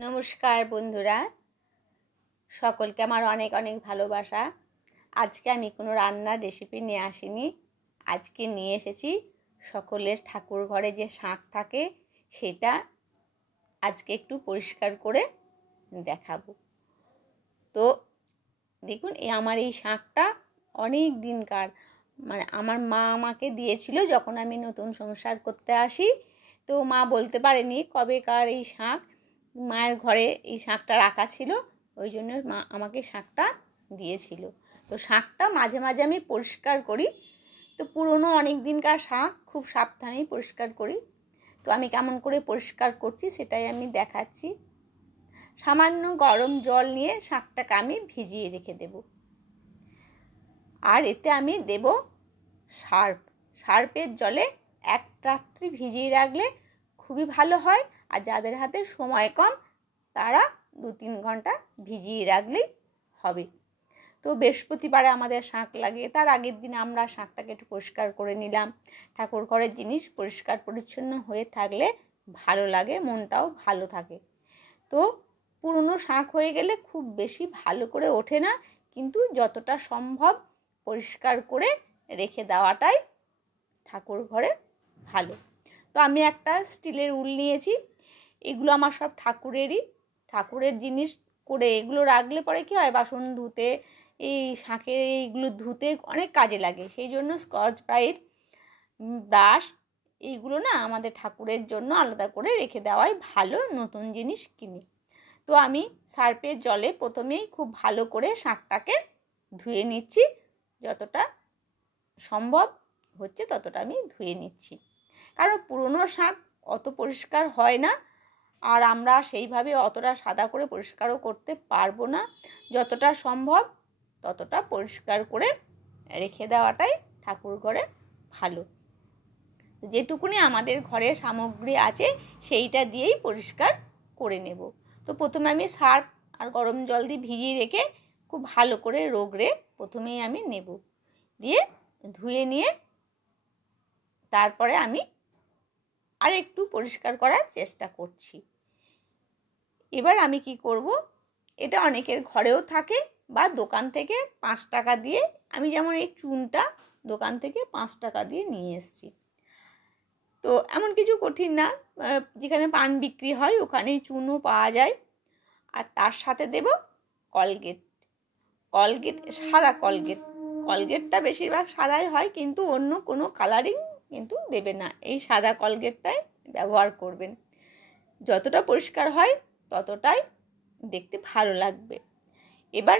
নমস্কার বন্ধুরা, সকলকে আমার অনেক অনেক ভালোবাসা। আজকে আমি কোনো রান্নার রেসিপি নিয়ে আসিনি। আজকে নিয়ে এসেছি সকলের ঠাকুর ঘরে যে শাঁখ থাকে সেটা আজকে একটু পরিষ্কার করে দেখাবো। তো দেখুন, আমার এই শাঁখটা অনেক দিনকার, আমার মা আমাকে দিয়েছিল যখন আমি নতুন সংসার করতে আসি। তো মা বলতে পারেনি কবেকার এই শাঁখ, মায়ের ঘরে এই শাঁখটা রাখা ছিল, ওই জন্য মা আমাকে শাঁখটা দিয়েছিল। তো শাঁখটা মাঝে মাঝে আমি পরিষ্কার করি। তো পুরনো অনেক দিনকার শাঁখ খুব সাবধানেই পরিষ্কার করি। তো আমি কেমন করে পরিষ্কার করছি সেটাই আমি দেখাচ্ছি। সামান্য গরম জল নিয়ে শাঁখটাকে আমি ভিজিয়ে রেখে দেব। আর এতে আমি দেব সার্ফের জলে এক রাত্রি ভিজিয়ে রাখলে খুবই ভালো হয়। আর যাদের হাতে সময় কম তারা 2-3 ঘন্টা ভিজিয়ে রাখলেই হবে। তো বৃহস্পতিবারে আমাদের শাঁখ লাগে, তার আগের দিন আমরা শাঁখটাকে একটু পরিষ্কার করে নিলাম। ঠাকুর ঘরের জিনিস পরিষ্কার পরিচ্ছন্ন হয়ে থাকলে ভালো লাগে, মনটাও ভালো থাকে। তো পুরনো শাঁখ হয়ে গেলে খুব বেশি ভালো করে ওঠে না, কিন্তু যতটা সম্ভব পরিষ্কার করে রেখে দেওয়াটাই ঠাকুর ঘরে ভালো। তো আমি একটা স্টিলের উল নিয়েছি। এগুলো আমার সব ঠাকুরের জিনিস করে এগুলো রাখলে পরে কী হয়, বাসন ধুতে, এই শাঁখের এইগুলো ধুতে অনেক কাজে লাগে। সেই জন্য স্কচ ব্রাইট, ব্রাশ এইগুলো না আমাদের ঠাকুরের জন্য আলাদা করে রেখে দেওয়াই ভালো, নতুন জিনিস কিনে। তো আমি সার্ফের জলে প্রথমেই খুব ভালো করে শাঁখটাকে ধুয়ে নিচ্ছি। যতটা সম্ভব হচ্ছে ততটা আমি ধুয়ে নিচ্ছি, কারণ পুরনো শাঁখ অত পরিষ্কার হয় না, আর আমরা সেইভাবে অতটা সাদা করে পরিষ্কারও করতে পারবো না। যতটা সম্ভব ততটা পরিষ্কার করে রেখে দেওয়াটাই ঠাকুর ঘরে ভালো। যেটুকুনি আমাদের ঘরে সামগ্রী আছে সেইটা দিয়েই পরিষ্কার করে নেব। তো প্রথমে আমি সার্ফ আর গরম জল দিয়ে ভিজিয়ে রেখে খুব ভালো করে রগড়ে প্রথমেই আমি নেব, দিয়ে ধুয়ে নিয়ে তারপরে আমি আর একটু পরিষ্কার করার চেষ্টা করছি। এবার আমি কি করব, এটা অনেকের ঘরেও থাকে, বা দোকান থেকে 5 টাকা দিয়ে, আমি যেমন এই চুনটা দোকান থেকে 5 টাকা দিয়ে নিয়ে এসেছি। তো এমন কিছু কঠিন না, যেখানে পান বিক্রি হয় ওখানেই চুনও পাওয়া যায়। আর তার সাথে দেব কলগেট, সাদা কলগেটটা বেশিরভাগ সাদাই হয়, কিন্তু অন্য কোনো কালারিং কিন্তু দেবে না, এই সাদা কলগেটটাই ব্যবহার করবেন। যতটা পরিষ্কার হয় ততটাই দেখতে ভালো লাগবে। এবার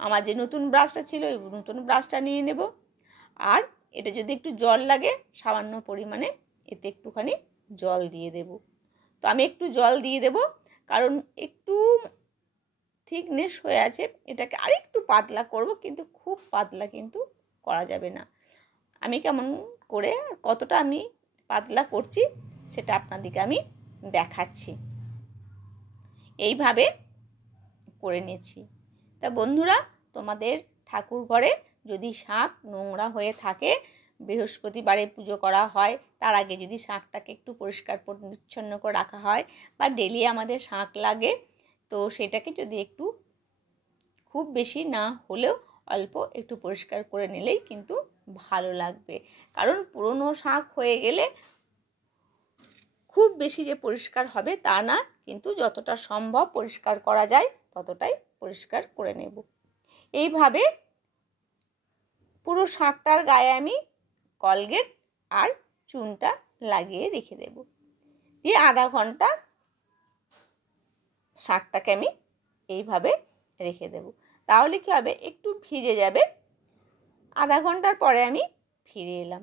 আমার যে নতুন ব্রাশটা ছিল ওই নতুন ব্রাশটা নিয়ে নেব। আর এটা যদি একটু জল লাগে সামান্য পরিমাণে এতে একটুখানি জল দিয়ে দেব। তো আমি একটু জল দিয়ে দেব, কারণ একটু থিকনেস হয়ে আছে, এটাকে আরেকটু পাতলা করব, কিন্তু খুব পাতলা কিন্তু করা যাবে না। আমি কেমন করে কতটা আমি পাতলা করছি সেটা আপনাদেরকে আমি দেখাচ্ছি। এইভাবে করে নিয়েছি। তা বন্ধুরা, তোমাদের ঠাকুর ঘরে যদি শাঁখ নোংরা হয়ে থাকে, বৃহস্পতিবারে পুজো করা হয়, তার আগে যদি শাঁখটাকে একটু পরিষ্কার পরিচ্ছন্ন করে রাখা হয়, বা ডেলি আমাদের শাঁখ লাগে, তো সেটাকে যদি একটু, খুব বেশি না হলেও অল্প একটু পরিষ্কার করে নিলেই কিন্তু ভালো লাগবে। কারণ পুরনো শাঁখ হয়ে গেলে খুব বেশি যে পরিষ্কার হবে তা না, কিন্তু যতটা সম্ভব পরিষ্কার করা যায় ততটাই পরিষ্কার করে নেব। এইভাবে পুরো শাঁখটার গায়ে আমি কলগেট আর চুনটা লাগিয়ে রেখে দেব, দিয়ে আধা ঘন্টা শাঁখটাকে আমি এইভাবে রেখে দেব। তাহলে কি হবে, একটু ভিজে যাবে। আধা ঘন্টার পরে আমি ফিরে এলাম,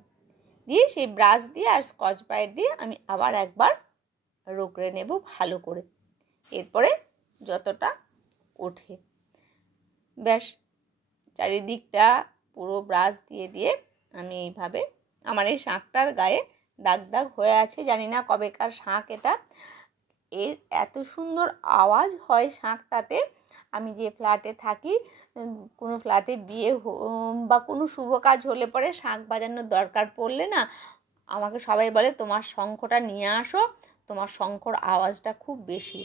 দিয়ে সেই ব্রাশ দিয়ে আর স্কচ ব্রাইট দিয়ে আমি আবার একবার রগড়ে নেব ভালো করে। এরপরে যতটা ওঠে ব্যাস, চারিদিকটা পুরো ব্রাশ দিয়ে দিয়ে আমি এইভাবে, আমার এই শাঁখটার গায়ে দাগ দাগ হয়ে আছে, জানি না কবেকার শাঁখ এটা। এর এত সুন্দর আওয়াজ হয় শাঁখটাতে। আমি যে ফ্ল্যাটে থাকি, কোনো ফ্ল্যাটে বিয়ে বা কোনো শুভ কাজ হলে পরে শাঁখ বাজানোর দরকার পড়লে না, আমাকে সবাই বলে তোমার শঙ্খটা নিয়ে আসো, তোমার শঙ্খর আওয়াজটা খুব বেশি।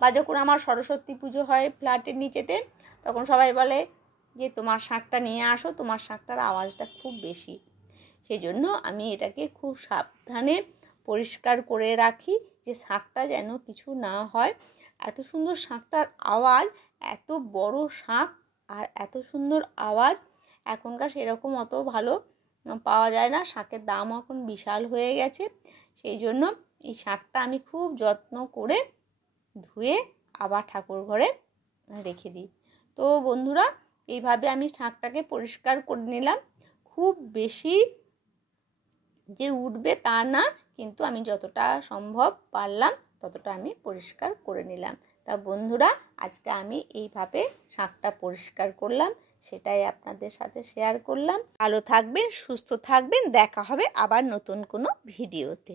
বা যখন আমার সরস্বতী পুজো হয় ফ্ল্যাটের নিচেতে, তখন সবাই বলে যে তোমার শাঁখটা নিয়ে আসো, তোমার শাঁখটার আওয়াজটা খুব বেশি। সেই জন্য আমি এটাকে খুব সাবধানে পরিষ্কার করে রাখি, যে শাঁখটা যেন কিছু না হয়। এত সুন্দর শাঁখটার আওয়াজ, এত বড় শাঁখ আর এত সুন্দর আওয়াজ এখনকার সেরকম অত ভালো পাওয়া যায় না। শাঁখের দাম এখন বিশাল হয়ে গেছে। সেই জন্য এই শাঁখটা আমি খুব যত্ন করে ধুয়ে আবার ঠাকুর ঘরে রেখে দিই। তো বন্ধুরা, এইভাবে আমি শাঁখটাকে পরিষ্কার করে নিলাম। খুব বেশি যে উঠবে তা না, কিন্তু আমি যতটা সম্ভব পারলাম ততটা আমি পরিষ্কার করে নিলাম। তা বন্ধুরা, আজকে আমি এইভাবে শাঁখটা পরিষ্কার করলাম, সেটাই আপনাদের সাথে শেয়ার করলাম। ভালো থাকবেন, সুস্থ থাকবেন, দেখা হবে আবার নতুন কোনো ভিডিওতে।